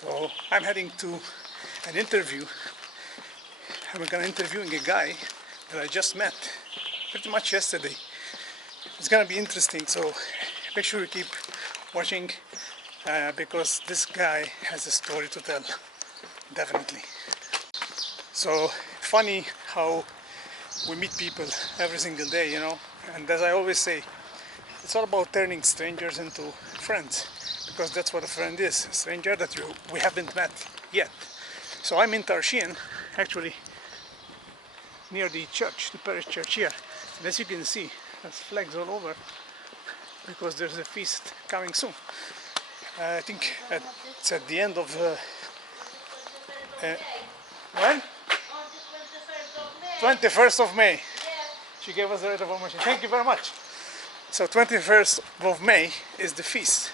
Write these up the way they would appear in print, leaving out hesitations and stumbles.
So I'm heading to an interview. I'm gonna interviewing a guy that I just met pretty much yesterday. It's gonna be interesting, so make sure you keep watching because this guy has a story to tell, definitely. So funny how we meet people every single day, you know, and as I always say, it's all about turning strangers into friends, because that's what a friend is, a stranger that we haven't met yet. So I'm in Tarxien, actually near the church, the parish church here, and as you can see, there's flags all over because there's a feast coming soon. I think it's at the end of when? 21st of May. She gave us the right of information. Thank you very much. So 21st of May is the feast.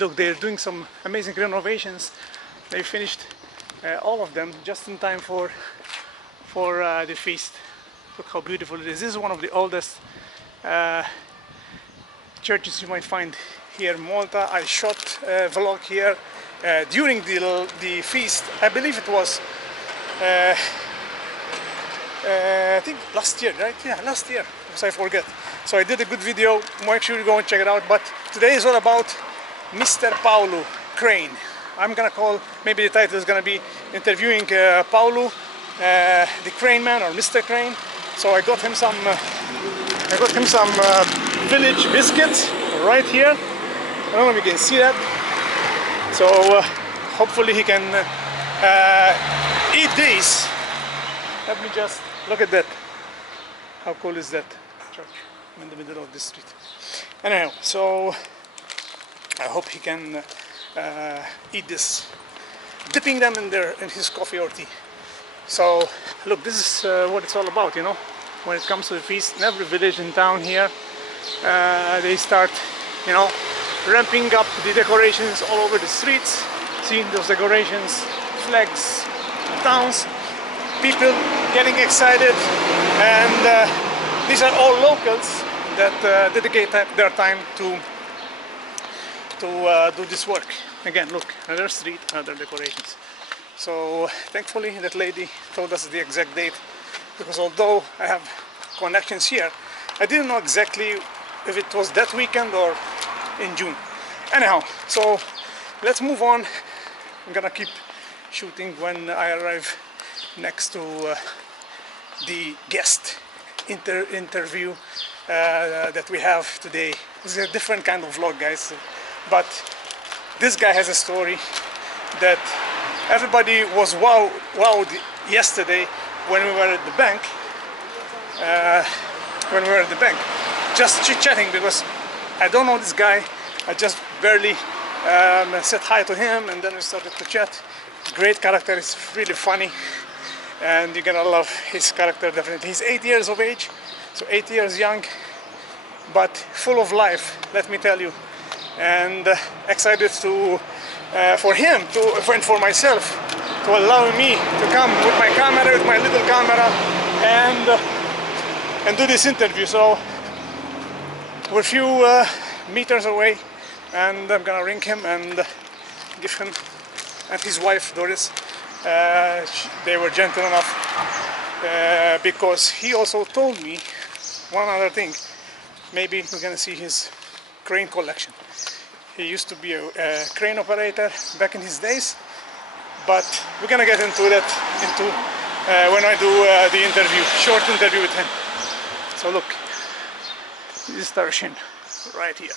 Look, they're doing some amazing renovations. They finished all of them just in time for the feast. Look how beautiful it is. This is one of the oldest churches you might find here in Malta. I shot a vlog here during the feast. I believe it was I think last year, right? Yeah, last year, because I forget. So I did a good video. Make sure you go and check it out. But today is all about Mr. Pawlu Crane. I'm gonna call, maybe the title is gonna be interviewing Pawlu, the Crane Man, or Mr. Crane. So I got him some village biscuits right here. I don't know if you can see that. So hopefully he can eat these. Let me just look at that. How cool is that church? I'm in the middle of the street. Anyhow, so I hope he can eat this, dipping them in his coffee or tea. So look, this is what it's all about, you know. When it comes to the feast, in every village in town here, they start, you know, ramping up the decorations all over the streets. Seeing those decorations, flags, towns, people getting excited, and these are all locals that dedicate their time to do this work. Again, look, another street, another decorations. So thankfully that lady told us the exact date, because although I have connections here, I didn't know exactly if it was that weekend or in June. Anyhow, so let's move on. I'm gonna keep shooting when I arrive next to the guest interview that we have today. This is a different kind of vlog, guys, but this guy has a story that everybody was wowed yesterday when we were at the bank. Just chit-chatting, because I don't know this guy. I just barely said hi to him, and then we started to chat. Great character, it's really funny, and you're gonna love his character definitely. He's 8 years of age, so 8 years young, but full of life, let me tell you. And excited for him and for myself to allow me to come with my camera, with my little camera, and do this interview. So we're a few meters away, and I'm gonna ring him and give him, and his wife Doris, they were gentle enough, because he also told me one other thing. Maybe we're gonna see his crane collection. He used to be a crane operator back in his days, but we're gonna get into that when I do the interview, short interview with him. So look, this is Tarxien right here.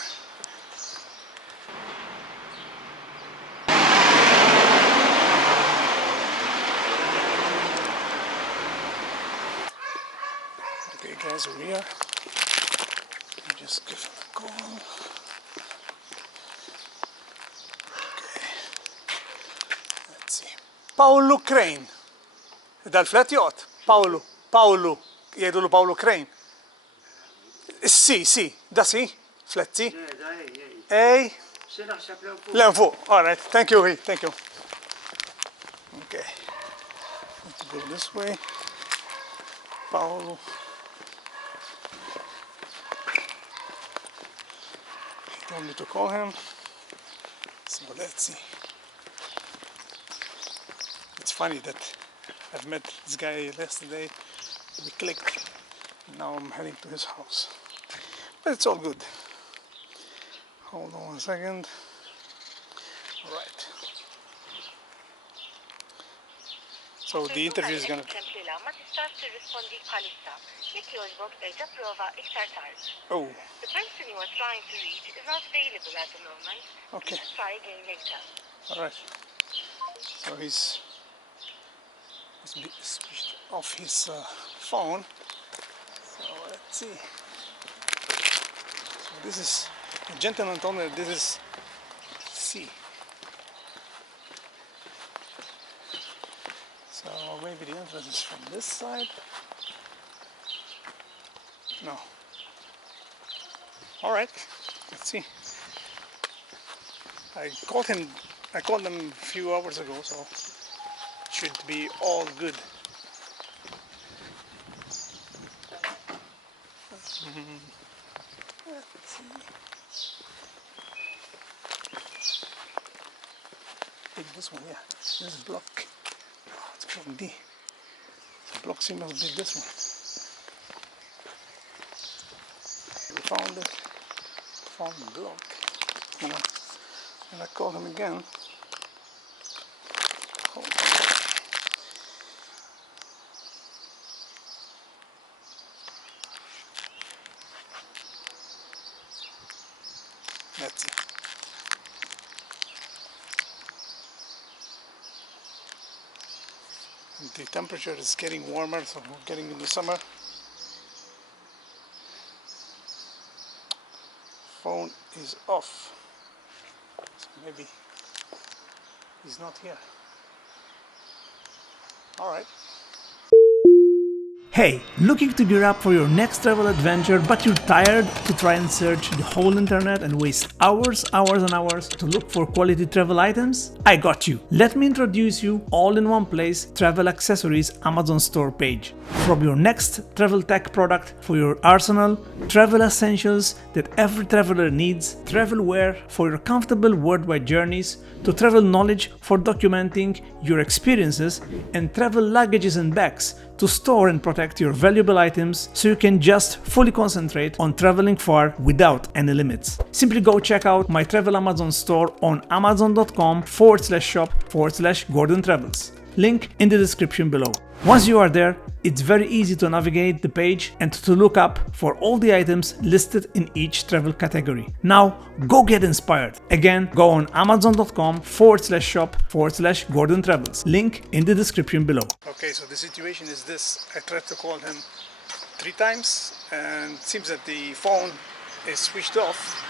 Okay guys, we're here. Let me just give him a call. Okay. Let's see. Pawlu Crane. Dal-flat jgħod? Pawlu. Jgħidulu Pawlu Crane. Si, da si? Flat si? Ej? Len fuq. All right. Thank you. Okay. Let's go this way. Pawlu. He told me to call him. So let's see. funny that I've met this guy yesterday, we clicked, and now I'm heading to his house. But it's all good. Hold on 1 second. Alright. So the interview is gonna... Oh. The person you are trying to reach is not available at the moment. Okay. Please try again later. Alright. So he's switched off his phone. So let's see. So this is, the gentleman told me that this is C. So maybe the entrance is from this side. No. Alright, let's see. I called them a few hours ago, so it should be all good. Let's see. Take this one, yeah. This is block. Oh, it's block D. So block C must be this one. We found it. Found the block. And I call him again. Hold on. Let's see. And the temperature is getting warmer, so we're getting into summer. Phone is off. So maybe he's not here. Alright. Hey, looking to gear up for your next travel adventure, but you're tired to try and search the whole internet and waste hours and hours to look for quality travel items? I got you. Let me introduce you all in one place, Travel Accessories Amazon store page. From your next travel tech product for your arsenal, travel essentials that every traveler needs, travel wear for your comfortable worldwide journeys, to travel knowledge for documenting your experiences, and travel luggages and bags to store and protect your valuable items so you can just fully concentrate on traveling far without any limits. Simply go check out my travel Amazon store on amazon.com/shop/Gordon Travels. Link in the description below. Once you are there, it's very easy to navigate the page and to look up for all the items listed in each travel category. Now, go get inspired. Again, go on amazon.com/shop/Gordon Travels. Link in the description below. Okay, so the situation is this. I tried to call him 3 times and it seems that the phone is switched off.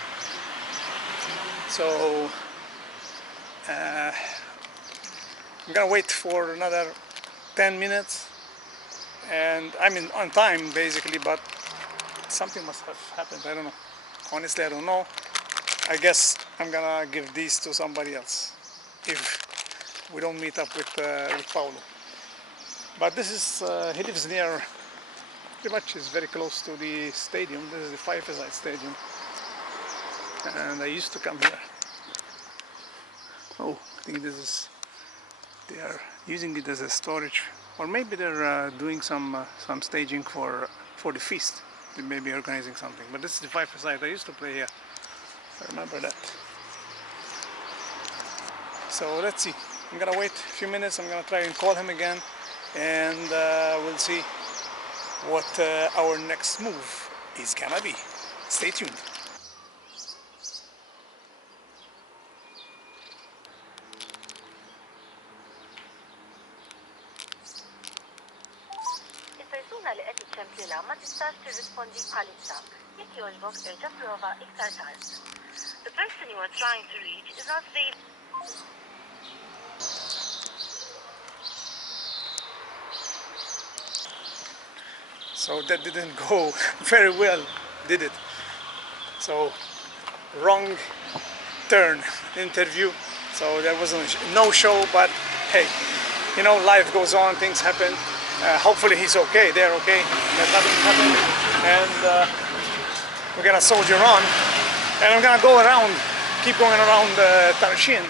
So I'm gonna wait for another 10 minutes and I'm on time basically, but something must have happened. I don't know. Honestly, I don't know. I guess I'm gonna give these to somebody else if we don't meet up with Pawlu. But this is, he lives near, pretty much is very close to the stadium. This is the Five-a-Side Stadium. And I used to come here. Oh, I think this is, they are using it as a storage, or maybe they're doing some staging for the feast. They may be organizing something. But this is the Five-a-Side. I used to play here. I remember that. So let's see. I'm gonna wait a few minutes. I'm gonna try and call him again, and we'll see what our next move is gonna be. Stay tuned. Il-persuna li qed iċċemplilha ma tistax tirrispondi bħalissa. Jekk jogħġbok terġa' prova iktar tard. The person you are trying to reach is not available. So that didn't go very well, did it? So wrong turn interview. So there was no show, but hey, you know, life goes on, things happen. Hopefully he's okay, they're okay, that nothing happened, and we're gonna soldier on. And I'm gonna go around, keep going around Tarxien.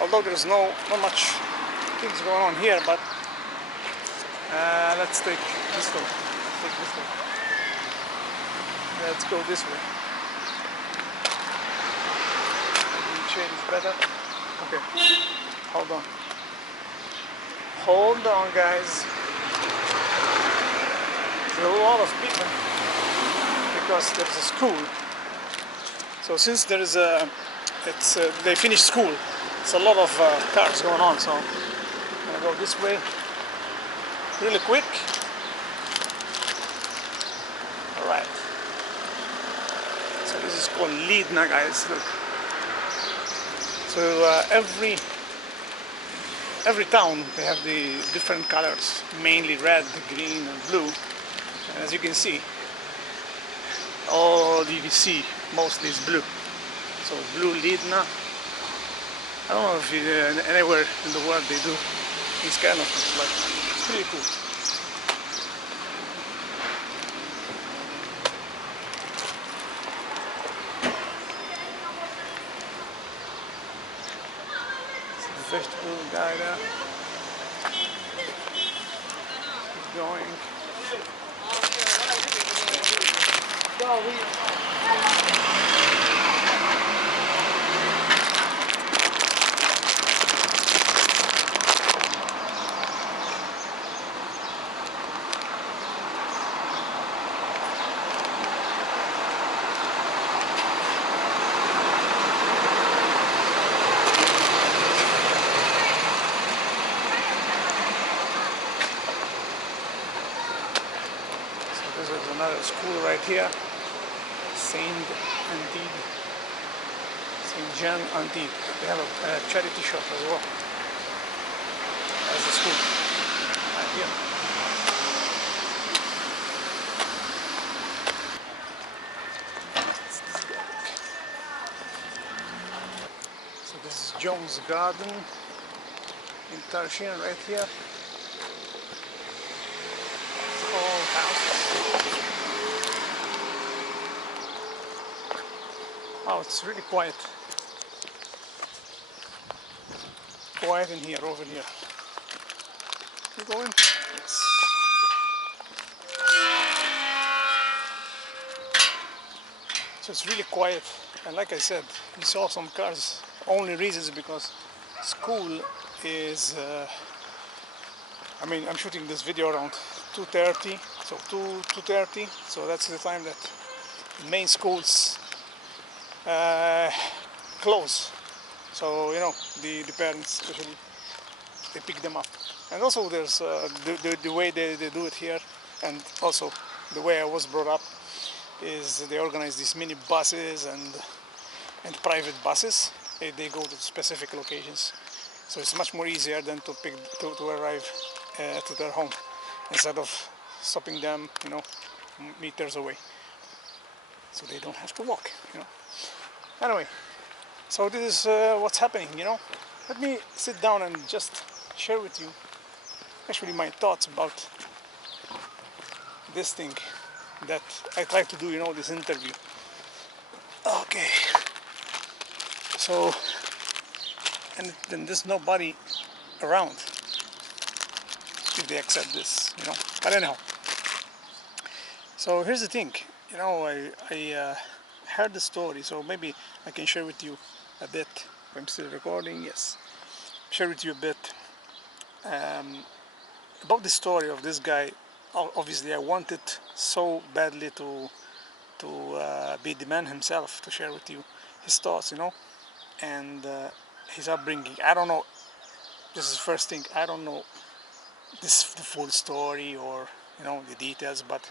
Although there's not much things going on here, but let's take this way. Take this way. Let's go this way. Maybe shade is better. Okay, hold on. Hold on, guys. There's a lot of people because there's a school. So since there is a, they finished school, it's a lot of cars going on. So I'm gonna go this way, really quick. All right. So this is called Lidna, guys. Look. So every town they have the different colors, mainly red, green, and blue. And as you can see, all you see mostly is blue. So blue Lidna. I don't know if anywhere in the world they do these kind of things, but it's pretty cool. Vegetable guy there. Keep going. There's another school right here, Saint Jean Antibes. They have a charity shop as well as a school right here. So this is John's Garden in Tarxien right here. All houses. Oh, it's really quiet. Quiet in here, over here. You going? Yes. So it's really quiet. And like I said, we saw some cars. Only reasons because school is. I mean, I'm shooting this video around 2:30. So 2:30. So that's the time that main schools close. So you know the parents especially they pick them up, and also there's the way they do it here, and also the way I was brought up is they organize these mini buses and private buses. They go to specific locations, so it's much more easier than to arrive to their home instead of stopping them, you know, meters away, so they don't have to walk, you know. Anyway, so this is what's happening, you know. Let me sit down and just share with you actually my thoughts about this thing that I tried to do, you know, this interview. Okay, so and then there's nobody around if they accept this, you know. But anyhow, so here's the thing, you know, I heard the story, so maybe I can share with you a bit. I'm still recording, yes. Share with you a bit about the story of this guy. Obviously, I wanted so badly to be the man himself, to share with you his thoughts, you know, and his upbringing. I don't know. This is the first thing. I don't know the full story or, you know, the details, but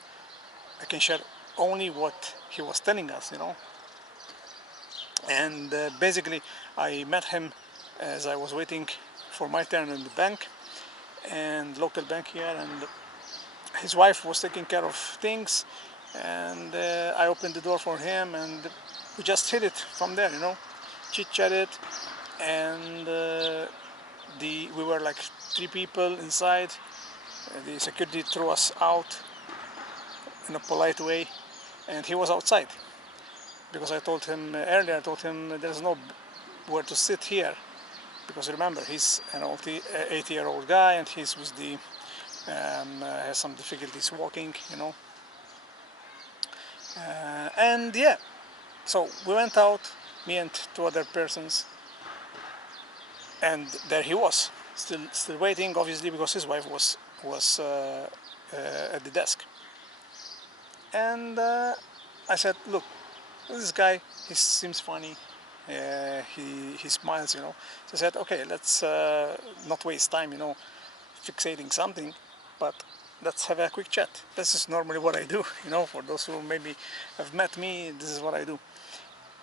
I can share only what he was telling us, you know. And basically I met him as I was waiting for my turn in the bank, and local bank here, and his wife was taking care of things, and I opened the door for him, and we just hit it from there, you know, chit-chatted, and we were like 3 people inside. The security threw us out in a polite way, and he was outside because I told him earlier, there's no where to sit here, because remember, he's an 80-year-old guy, and he's with the has some difficulties walking, you know. And yeah, so we went out, me and two other persons, and there he was, still waiting, obviously, because his wife was at the desk. And I said, look, this guy, he seems funny. He smiles, you know. So I said, okay, let's not waste time, you know, fixating something, but let's have a quick chat. This is normally what I do, you know. For those who maybe have met me, this is what I do.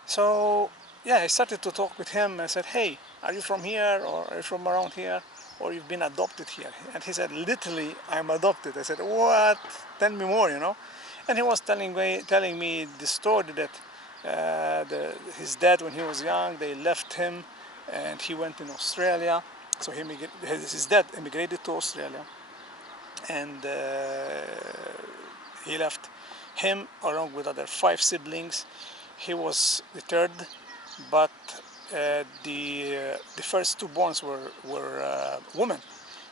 So yeah, I started to talk with him. I said, hey, are you from here, or are you from around here, or you've been adopted here? And he said, literally, I'm adopted. I said, what? Tell me more, you know. And he was telling me the story that his dad, when he was young, they left him, and he went in Australia. So his dad immigrated to Australia, and he left him along with other 5 siblings. He was the third, but the first 2 borns were women.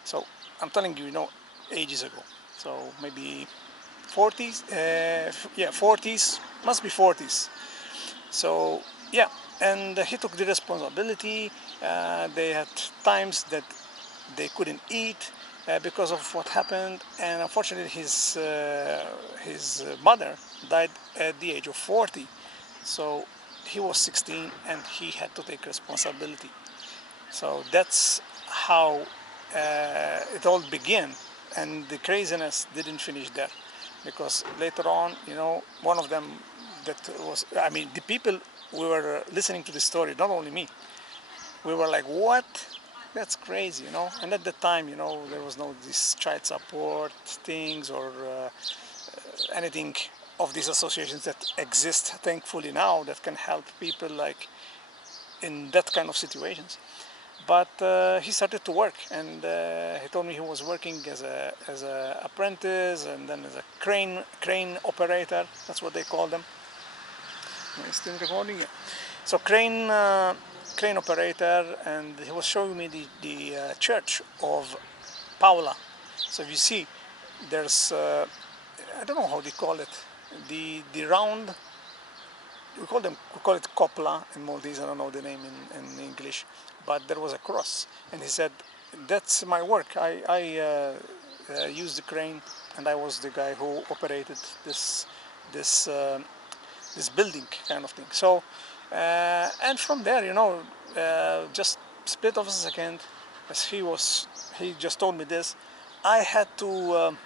So I'm telling you, you know, ages ago. So maybe 40s, yeah, 40s, must be 40s. So yeah, and he took the responsibility. They had times that they couldn't eat because of what happened, and unfortunately his mother died at the age of 40. So he was 16 and he had to take responsibility. So that's how it all began, and the craziness didn't finish there, because later on, you know, one of them that was, I mean, the people we were listening to the story, not only me, we were like, what? That's crazy, you know. And at the time, you know, there was no this child support things or anything of these associations that exist, thankfully, now, that can help people like in that kind of situations. But he started to work, and he told me he was working as a apprentice, and then as a crane operator. That's what they call them. Am I still recording? Yeah. So crane operator, and he was showing me the church of Pawlu. So if you see, there's I don't know how they call it, the round. We call it copla in Maltese. I don't know the name in English, but there was a cross, and he said, "That's my work. I used the crane, and I was the guy who operated this building kind of thing." So, and from there, you know, just split of a second, as he just told me this, I had to.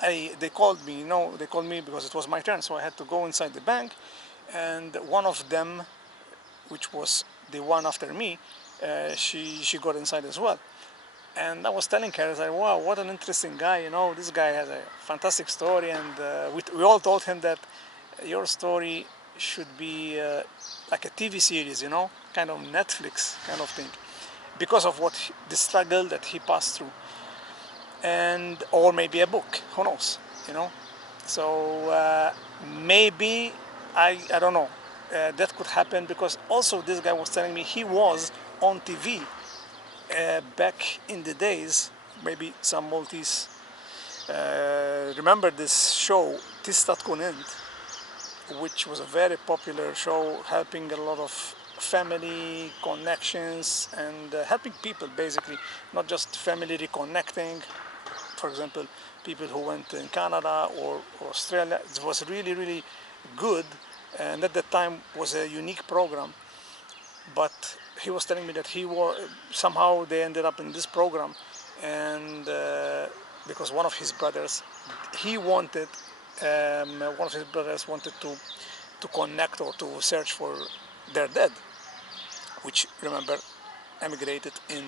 They called me, you know, they called me because it was my turn, so I had to go inside the bank, and one of them, which was the one after me, she got inside as well. And I was telling her, I was like, wow, what an interesting guy, you know, this guy has a fantastic story, and we all told him that your story should be like a TV series, you know, kind of Netflix kind of thing, because of the struggle that he passed through. And or maybe a book, who knows, you know. So maybe I don't know, that could happen, because also this guy was telling me he was on TV back in the days. Maybe some Maltese remember this show Tistat Kunint, which was a very popular show, helping a lot of family connections, and helping people, basically, not just family reconnecting. For example, people who went in Canada or Australia. It was really, really good, and at that time was a unique program. But he was telling me that somehow they ended up in this program, and because one of his brothers wanted to connect or to search for their dead, which, remember, emigrated in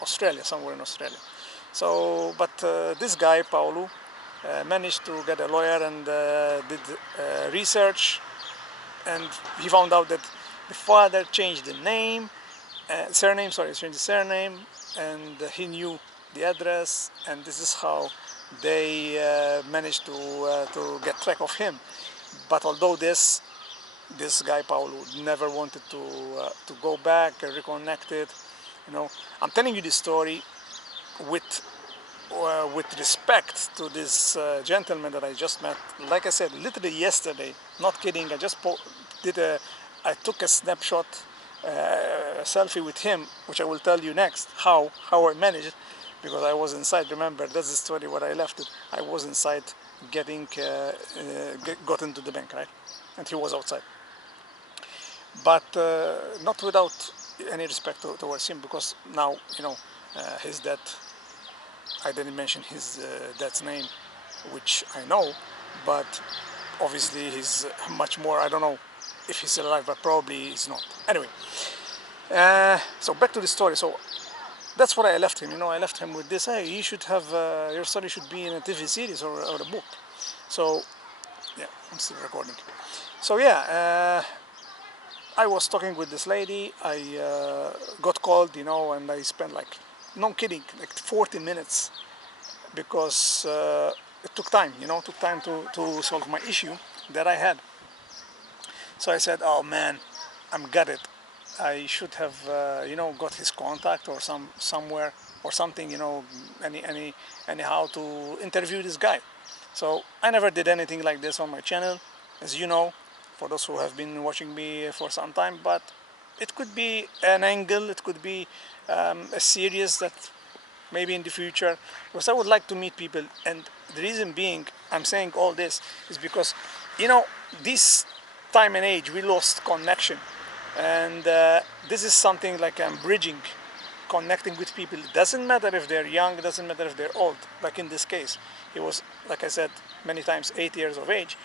Australia, somewhere in Australia. So, but this guy, Pawlu, managed to get a lawyer and did research, and he found out that the father changed the changed the surname, and he knew the address, and this is how they managed to get track of him. But although this guy, Pawlu, never wanted to go back, reconnected, You know, I'm telling you this story with respect to this gentleman that I just met. Like I said, literally yesterday, not kidding. I took a snapshot, a selfie with him, which I will tell you next how I managed, because I was inside. Remember, that's the story where I left it. I was inside got into the bank, right, and he was outside. But not without any respect towards him, because now, you know, his dad. I didn't mention his dad's name, which I know, but obviously he's much more. I don't know if he's still alive, but probably he's not. Anyway, so back to the story. So that's what I left him. You know, I left him with this. Hey, you should have your story should be in a TV series or a book. So yeah, I'm still recording. So yeah, I was talking with this lady. I got called, you know, and I spent like, no kidding, like 40 minutes, because it took time, you know, took time to solve my issue that I had. So I said, oh man, I'm gutted. I should have, you know, got his contact or somewhere or something, you know, anyhow to interview this guy. So I never did anything like this on my channel, as you know, for those who have been watching me for some time, but it could be an angle, it could be a series that maybe in the future, because I would like to meet people. And the reason being I'm saying all this is because, you know, this time and age we lost connection, and this is something like I'm bridging, connecting with people. It doesn't matter if they're young, it doesn't matter if they're old. Like in this case, he was, like I said many times, 8 years of age.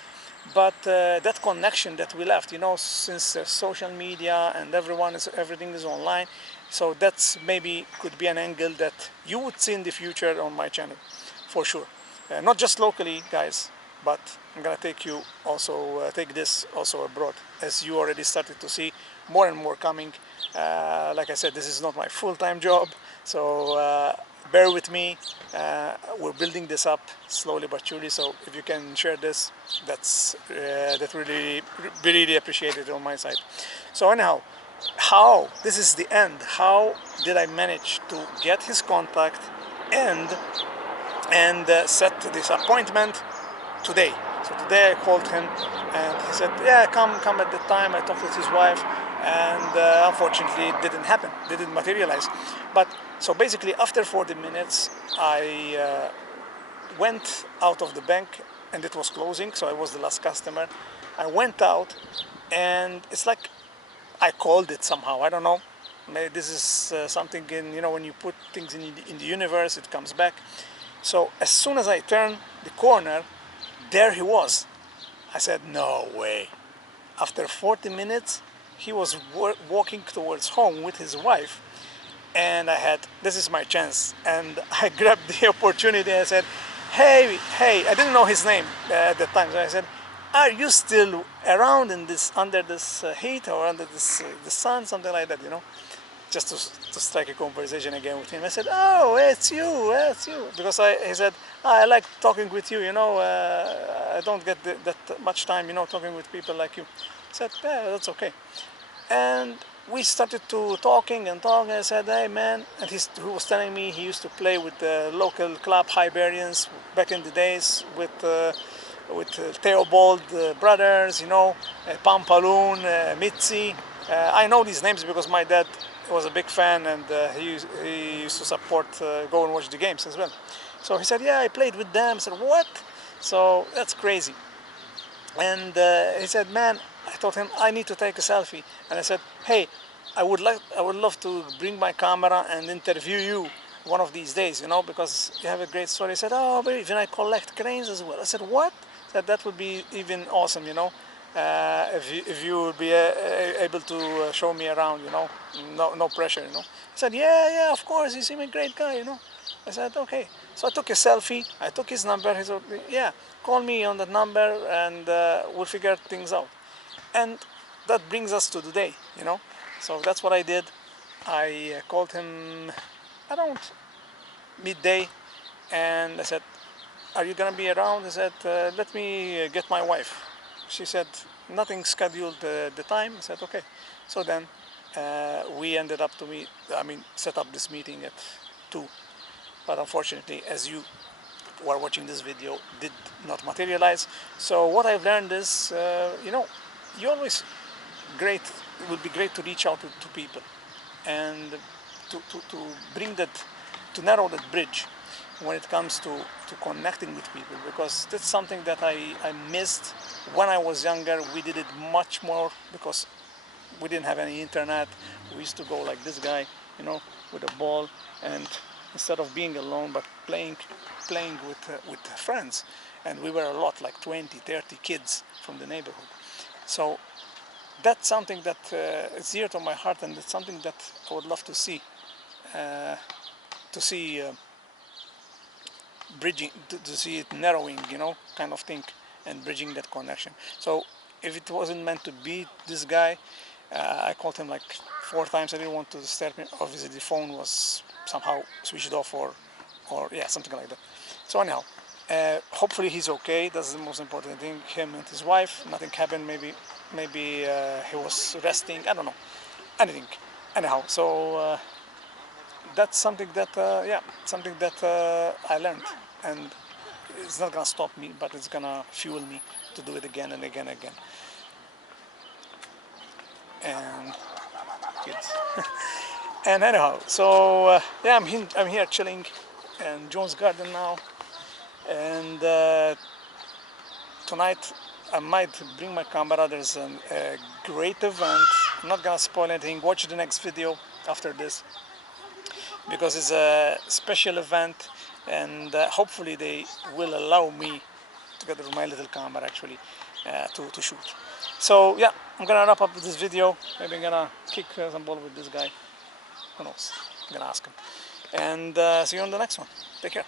But that connection that we left, you know, since social media and everything is online, so that's maybe could be an angle that you would see in the future on my channel, for sure. Not just locally, guys, but I'm gonna take you also take this also abroad, as you already started to see more and more coming. Like I said, this is not my full-time job, so bear with me. We're building this up slowly but surely. So if you can share this, that's really appreciated on my side. So anyhow, how this is the end. How did I manage to get his contact and set this appointment today? So today I called him and he said, yeah, come at the time. I talked with his wife, and unfortunately it didn't happen, didn't materialize. But so basically after 40 minutes I went out of the bank, and it was closing, so I was the last customer. I went out, and it's like I called it somehow. I don't know. Maybe this is something in, you know, when you put things in the universe, it comes back. So as soon as I turned the corner, there he was. I said, no way. After 40 minutes, he was walking towards home with his wife, and I had, this is my chance. And I grabbed the opportunity. I said, hey, I didn't know his name at the time. So I said, are you still around in this, under this heat or under this the sun, something like that, you know, just to strike a conversation again with him. I said, oh, it's you, because he said, I like talking with you, you know, I don't get that much time, you know, talking with people like you. I said, yeah, that's okay. And we started to talking. I said, hey man, and he was telling me he used to play with the local club Hiberians back in the days with Theobald brothers, you know, Pawlu, Mitzi. I know these names because my dad was a big fan, and he used to support, go and watch the games as well. So he said, yeah, I played with them. I said, what? So that's crazy. And he said, man, I told him I need to take a selfie, and I said, hey, I would love to bring my camera and interview you one of these days, you know, because you have a great story. He said, oh, but even I collect cranes as well. I said, what? I said, that would be even awesome, you know, if you would be able to show me around, you know, no pressure, you know. He said, yeah, of course, you seem a great guy, you know. I said, okay. So I took a selfie, I took his number. He said, yeah, call me on that number, and we'll figure things out. And that brings us to today, you know. So that's what I did. I called him around midday, and I said, are you gonna be around? He said, let me get my wife. She said, nothing scheduled the time. I said, okay. So then we ended up set up this meeting at 2, but unfortunately, as you who are watching this video, did not materialize. So what I've learned is, you always it would be great to reach out to people and to bring that, to narrow that bridge when it comes to connecting with people, because that's something that I missed when I was younger. We did it much more because we didn't have any internet. We used to go like this guy, with a ball, and instead of being alone, but playing with friends. And we were a lot, like 20, 30 kids from the neighborhood. So that's something that is dear to my heart, and it's something that I would love to see. Bridging, to see it narrowing, kind of thing, and bridging that connection. So if it wasn't meant to be this guy, I called him like 4 times. I didn't want to disturb him. Obviously the phone was somehow switched off or yeah, something like that. So anyhow, hopefully he's okay. That's the most important thing. Him and his wife, nothing happened. Maybe he was resting. I don't know, anything. Anyhow, so that's something that I learned, and it's not gonna stop me, but it's gonna fuel me to do it again and again and again. And kids. And anyhow, so yeah, I'm here chilling in Jones Garden now, and tonight I might bring my camera. There's a great event. I'm not gonna spoil anything. Watch the next video after this, because it's a special event, and hopefully they will allow me, together with my little camera actually, to shoot. So yeah, I'm gonna wrap up this video. Maybe I'm gonna kick some ball with this guy. Who knows? I'm gonna ask him. And see you on the next one. Take care.